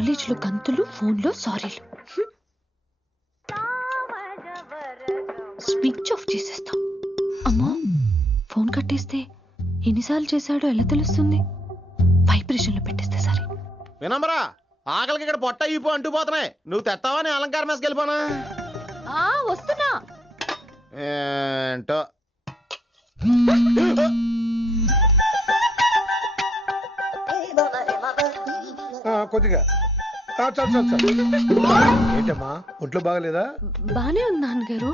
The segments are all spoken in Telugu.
కాలేజ్లో గంతులు, ఫోన్లో సారీలు. స్విచ్ ఆఫ్ చేసేస్తా. అమ్మో, ఫోన్ కట్టేస్తే ఎన్నిసార్లు చేశాడో ఎలా తెలుస్తుంది? వైబ్రేషన్లో పెట్టేస్తే సరే. వినమ్రా, ఆకలికి ఇక్కడ పొట్ట ఇప్పు అంటూ పోతున్నాయి. నువ్వు తెస్తావా నీ అలంకార మేసకి వెళ్ళిపోనా? వస్తున్నా. ఏంటో కొద్దిగా చాలు. ఏంటమ్మా, ఒంట్లో బాగలేదా? బానే ఉంది నాన్నగారు.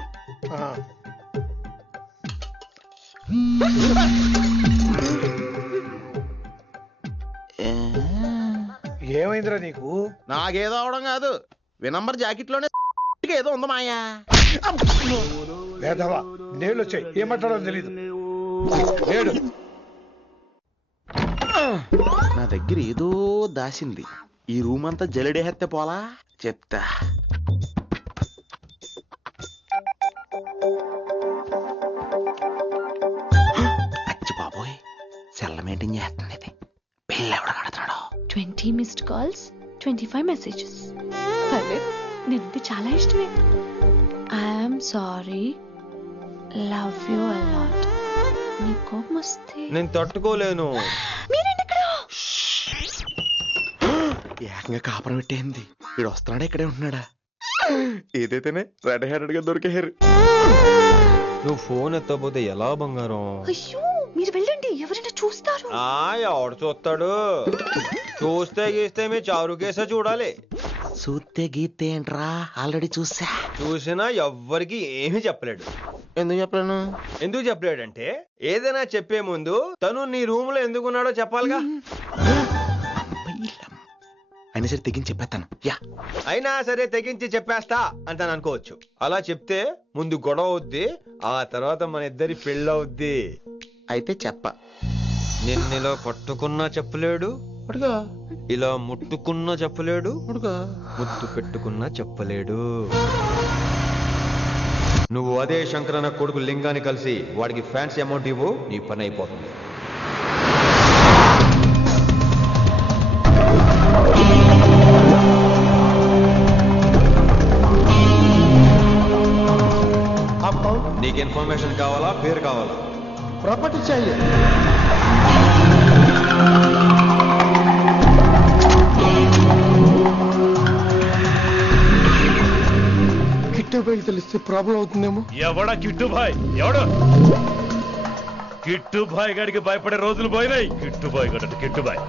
ఏమైందిరా నీకు? నాకేదో అవడం కాదు, వినంబర్ జాకెట్ లోనే ఏదో ఉంది మాయా. లేదవా, నేళ్ళు వచ్చాయి, ఏం మాట్లాడో తెలీదు. నా దగ్గర ఏదో దాసింది. ఈ రూమ్ అంతా జలడేహెత్తే పోలా చెప్తా. అచ్చి బాబోయ్, సెల్ల మెయింటైన్ చేస్తుంది ఇది. పిల్ల ఎవడ కడుతున్నాడు? 20 మిస్డ్ కాల్స్, 25 మెసేజెస్. పర్లేదు, నేనంటే చాలా ఇష్టమే. I'm sorry, love you a lot. నీ కోపం వస్తే నేను తట్టుకోలేను. ఏకంగా కాపురం పెట్టేంది. వీడు వస్తున్నాడా, ఇక్కడే ఉంటున్నాడా? ఏదైతేనే రెడ్ హ్యాండెడ్ గా దొరికేహారు. నువ్వు ఫోన్ ఎత్తపోతే ఎలా బంగారం? అయ్యో, మీరు వెళ్ళండి, ఎవరైనా చూస్తారు. ఎవడు చూస్తాడు? చూస్తే గీస్తే మీ చారు కేసే చూడాలి. చూస్తే గీతే ఏంట్రా, ఆల్రెడీ చూసా. చూసినా ఎవ్వరికి ఏమీ చెప్పలేడు. ఎందుకు చెప్పలేను? ఎందుకు చెప్పలేడంటే ఏదైనా చెప్పే ముందు తను నీ రూమ్ లో ఎందుకున్నాడో చెప్పాలిగా. అయినా సరే తెగించి చెప్పేస్తాను. అయినా సరే తెగించి చెప్పేస్తా అంటాను అనుకోవచ్చు. అలా చెప్తే ముందు గొడవ అవుద్ది, ఆ తర్వాత మన ఇద్దరి పెళ్ళవుద్ది. అయితే చెప్ప. నిన్నిలా పట్టుకున్నా చెప్పలేడు, ఇలా ముట్టుకున్నా చెప్పలేడు, ముద్దు పెట్టుకున్నా చెప్పలేడు. నువ్వు అదే శంకరన్న కొడుకు లింగాన్ని కలిసి వాడికి ఫ్యాన్సీ అమౌంట్ ఇవ్వు, నీ పని అయిపోతుంది. నీకు ఇన్ఫర్మేషన్ కావాలా, పేరు కావాలా? ప్రాపర్టీ चाहिए. కిట్టుబాయ్ తెలిస్తే ప్రాబ్లం అవుతుందేమో. ఎవడా కిట్టుబాయ్? ఎవడు కిట్టుబాయ్ గారికి భయపడే రోజులు పోయినాయి. కిట్టుబాయ్ గడ కిట్టుబాయ్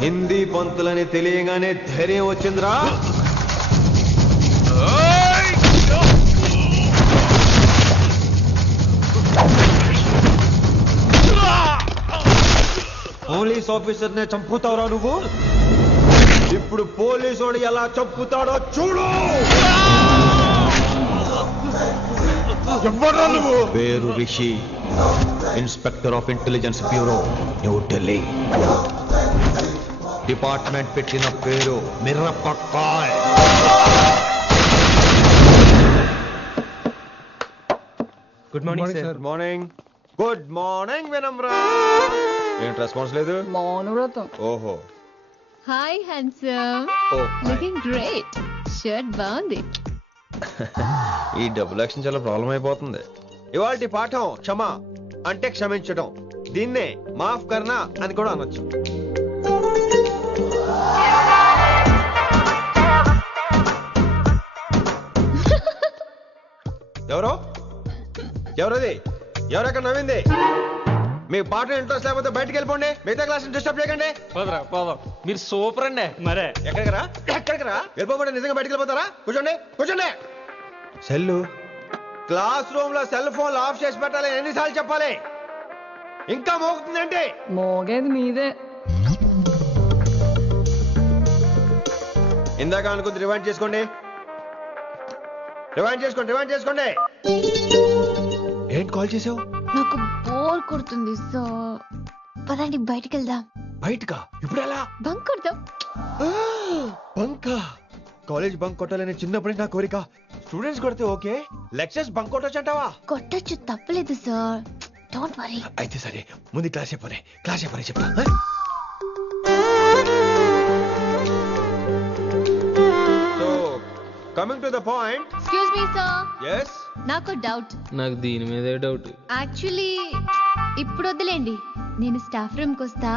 హిందీ పంతులని తెలియగానే ధైర్యం వచ్చిందిరా. పోలీస్ ఆఫీసర్ నే చంపుతావురా నువ్వు? ఇప్పుడు పోలీసోడు ఎలా చంపుతాడో చూడు. పేరు Rishi, inspector of Intelligence Bureau, New Delhi. Department పెట్టిన పేరు Mirapakay. Good morning sir. Morning. Good morning Vinamra. ఏంటి రెస్పాన్స్ లేదు? మౌనవ్రతం. ఓహో, hi handsome, oh looking great. Shirt బాగుంది. ఈ డబుల్ యాక్షన్ చాలా ప్రాబ్లం అయిపోతుంది. ఇవాల్టి పాఠం క్షమ అంటే క్షమించడం. దీన్నే మాఫ్ కర్నా అని కూడా అనొచ్చు. ఎవరో ఎవరది? ఎవరెక్కడ నవ్వింది? మీ పాట ఇంట్రెస్ట్ లేకపోతే బయటకు వెళ్ళిపోండి. మిగతా క్లాస్ డిస్టర్బ్ చేయకండి. పోదాం. మీరు సూపర్ అండి. మరే ఎక్కడికి రా వెళ్ళిపోకుండా నిజంగా బయటకు వెళ్ళిపోతారా? కూర్చోండి. సెల్లు క్లాస్ రూమ్ లో సెల్ ఫోన్ ఆఫ్ చేసి పెట్టాలి. ఎన్నిసార్లు చెప్పాలి? ఇంకా మోగుతుందంటే మోగేది మీదే. ఇందాక అనుకుంది రివైండ్ చేసుకోండి. ఏంటి కాల్ చేసావు? నాకు బోర్ కొడుతుంది, సో పదండి బయటికి వెళ్దాం. బయటకా? ఇప్పుడు ఎలా? బంక్ కొడదాం. బంకా? కాలేజ్ బంక్ కొట్టాలని చిన్నప్పటి నా కోరిక. స్టూడెంట్స్ కొడితే ఓకే, లెక్చర్స్ బంక్ కొట్టొచ్చు అంటావా? కొట్టచ్చు, తప్పలేదు సార్. Don't worry. అయితే సరే, ముందు క్లాస్ అయిపోయి చెప్తా. So coming to the point. Excuse me sir, yes నాకు డౌట్. నాకు దీని మీదే డౌట్. యాక్చువల్లీ ఇప్పుడు వద్దులేండి, నేను స్టాఫ్ రూమ్కి వస్తా,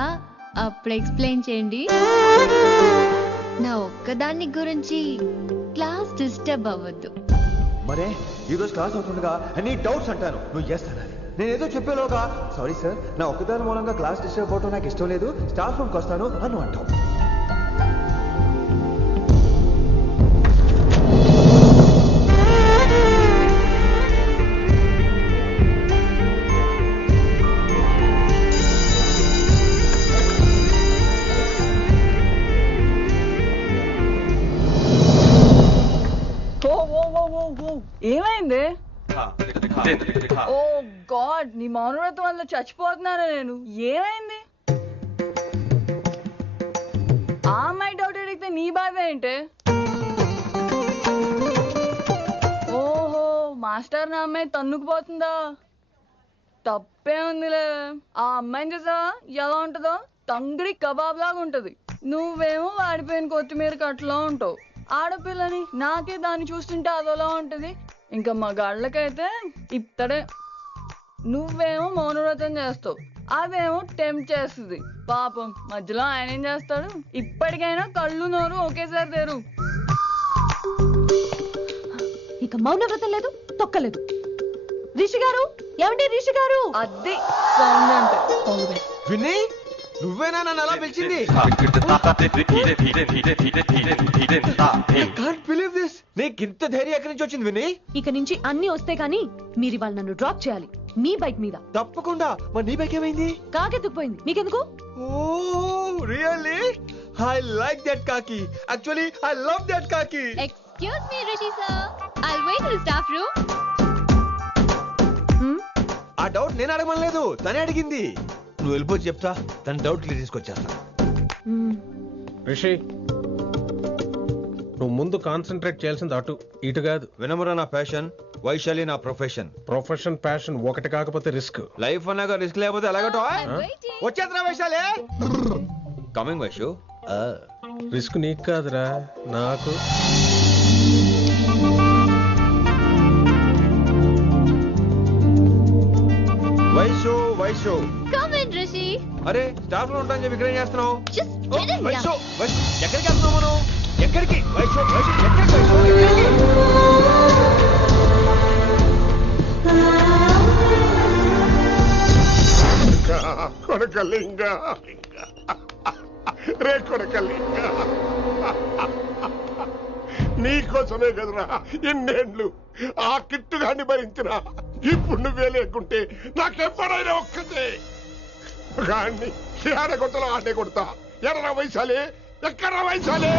అప్పుడు ఎక్స్ప్లెయిన్ చేయండి. నా ఒక్కదాన్ని గురించి క్లాస్ డిస్టర్బ్ అవ్వద్దు. మరే ఈ రోజు క్లాస్ అవుతుండగా ఎనీ డౌట్స్ అంటాను, నువ్వు ఎస్ అనాలి. నేను ఏదో చెప్పేలోగా సారీ సార్, నా ఒక్కదాని మూలంగా క్లాస్ డిస్టర్బ్ అవడం నాకు ఇష్టం లేదు, స్టాఫ్ రూమ్కి వస్తాను అని అంటావు. ఏమైంది? ఓ గాడ్, నీ మౌనవ్రతం వల్ల చచ్చిపోతున్నాను నేను. ఏమైంది? ఆ అమ్మాయి డౌట్ అడిగితే నీ బాధ ఏంటి? ఓహో, మాస్టర్ నా అమ్మాయి తన్నుకుపోతుందా? తప్పే ఉందిలే. ఆ అమ్మాయిని చూసా ఎలా ఉంటుందో? తంగిడి కబాబ్ లాగా ఉంటది. నువ్వేమో వాడిపోయిన కొత్తిమీర కట్లా ఉంటావు. ఆడపిల్లని నాకే దాన్ని చూస్తుంటే అదోలా ఉంటది. ఇంకా మగాళ్ళకైతే ఇత్తడే. నువ్వేమో మౌనవ్రతం చేస్తావు, అదేమో టెంప్ట్ చేస్తుంది. పాపం మధ్యలో ఆయన ఏం చేస్తాడు? ఇప్పటికైనా కళ్ళు నోరు ఒకేసారి తెరు. ఇక మౌనవ్రతం లేదు, తొక్కలేదు. రిషి గారు, ఏమండి రిషి గారు? అది సౌండ్ అంటే. విన్నీ, నువ్వేనా నన్ను అలా పిలిచింది? నీకు ఇంత ధైర్యం ఎక్కడి నుంచి వచ్చింది విన్నీ? ఇక నుంచి అన్ని వస్తే కానీ మీరు ఇవాళ నన్ను డ్రాప్ చేయాలి మీ బైక్ మీద. తప్పకుండా. మరి నీ బైక్ ఏమైంది? కాకెత్తుకుపోయింది. మీకెందుకు? Oh really? I like that kaki. Actually I love that kaki. Excuse me Rishi sir, I'll wait in the staff room. ఆ డౌట్ నేను అడగమనలేదు, తనే అడిగింది. నువ్వు వెళ్ళిపోయి చెప్తా, తన డౌట్ క్లియర్ తీసుకొచ్చేస్తా. రిషి, నువ్వు ముందు కాన్సన్ట్రేట్ చేయాల్సింది అటు ఇటు కాదు. వినమ్ర నా ప్యాషన్, వైశాలి నా ప్రొఫెషన్. ప్రొఫెషన్ ప్యాషన్ ఒకటి కాకపోతే రిస్క్. లైఫ్ అన్నాక రిస్క్ లేకపోతే ఎలాగటో? వచ్చేద్రా వైశాలి. కమింగ్ వైషు. రిస్క్ నీకు కాదురా, నాకు. Vaishu come in Rishi. అరే స్టాఫ్ లో ఉంటాను చెప్పి ఇక్కడ ఏం చేస్తున్నావు? Just oh, get in Vaishu here. Vaishu ఎక్కడికి వెళ్తున్నావు మనం? ఎక్కడికి? వైషు ఎక్కడికి? కొడకలింగ రే కొడకలింగ, నీకోసమే కదరా ఇన్నేళ్ళు ఆ కిట్టుగాన్ని భరించినా. ఇప్పుడు నువ్వే లేకుంటే నాకెప్పుడైనా ఒక్కతే గాన్ని ఆడగొట్టలో ఆడే కొడతా. ఎర్ర వైశాలే, ఎక్కడ వైశాలే?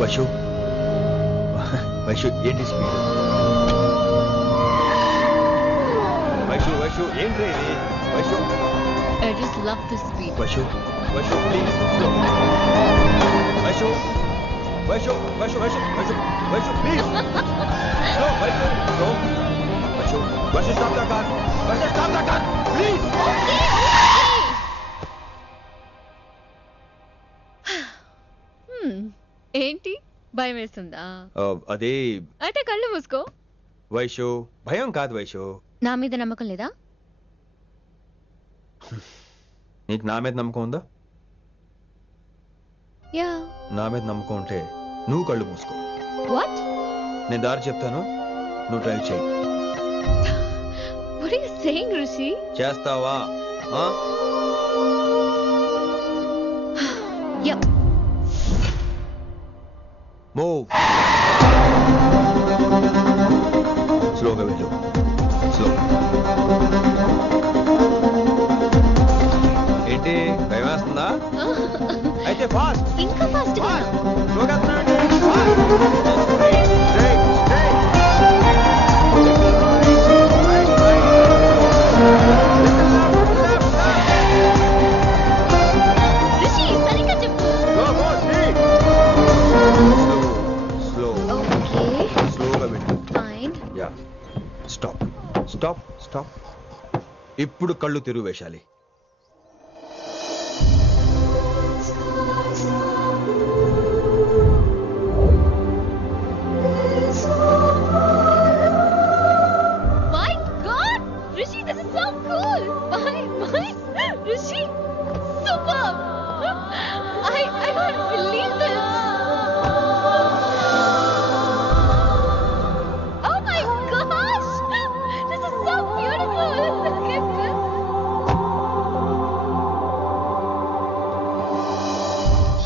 వైషు వైషు ఏంటి స్పీడ్? వైషు ఏంటి ఇది? Vaishu I just love this speed. Vaishu please slow. Vaishu please slow. Vaishu slow. Vaishu భయం వేస్తుందా? అదే అయితే కళ్ళు మూసుకో. వైషు, భయం కాదు వైషు. నా మీద నమ్మకం లేదా? నీకు నా మీద నమ్మకం ఉందా? యా. నా మీద నమ్మకం ఉంటే నువ్వు కళ్ళు మూసుకో. వాట్? నేను దారి చెప్తాను, నువ్వు డ్రైవ్ చేయి. What are you saying Rishi? చేస్తావా? యా. మూవ్. స్లోగా వెళ్ళు. స్లో. ఏంటి భయం వేస్తుందా? అయితే ఫాస్ట్. ఇంకా ఫాస్ట్ గా. స్లోగా వెళ్తున్నానండి. Fast. Straight, straight. Right, right. Rishi సరిగ్గా చెప్పు. Go go speed. Slow. Okay. స్లోగా వెళ్ళు. Fine. Yeah. Stop stop stop. ఇప్పుడు కళ్ళు తెరువు వేశాలి. My God, Rishi, this is so cool. My, Rishi, superb. I can't believe this. Oh my gosh, this is so beautiful. Look at this.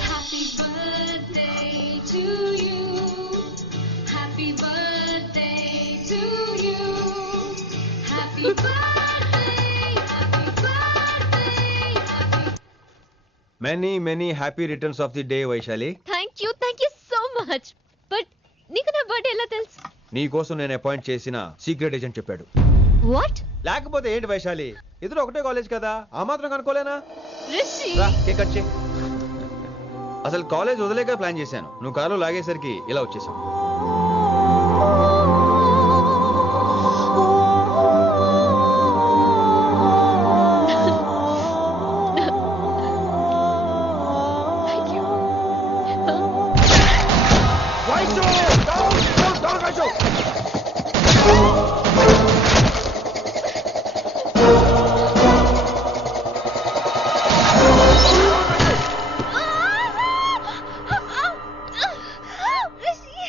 Happy birthday to you. Happy birthday to you. Happy birthday, happy birthday, happy. Many many happy returns of the day Vaishali. Thank you so much. But నీకు నా బర్త్డే ఎలా తెలుసు? నీ కోసం నేను అపాయింట్ చేసిన సీక్రెట్ ఏజెంట్ చెప్పాడు. What? లేకపోతే ఏంటి వైశాలి, ఇద్దరు ఒకటే కాలేజ్ కదా, ఆ మాత్రం కనుక్కోలేనా? Rishi. రా, కేక్ కట్ చేయి. అసలు కాలేజ్ వదిలేక ప్లాన్ చేశాను, నువ్వు కారులో లాగేసరికి ఇలా వచ్చేసావు. Thank you. Vaishu! Down, down, down Vaishu!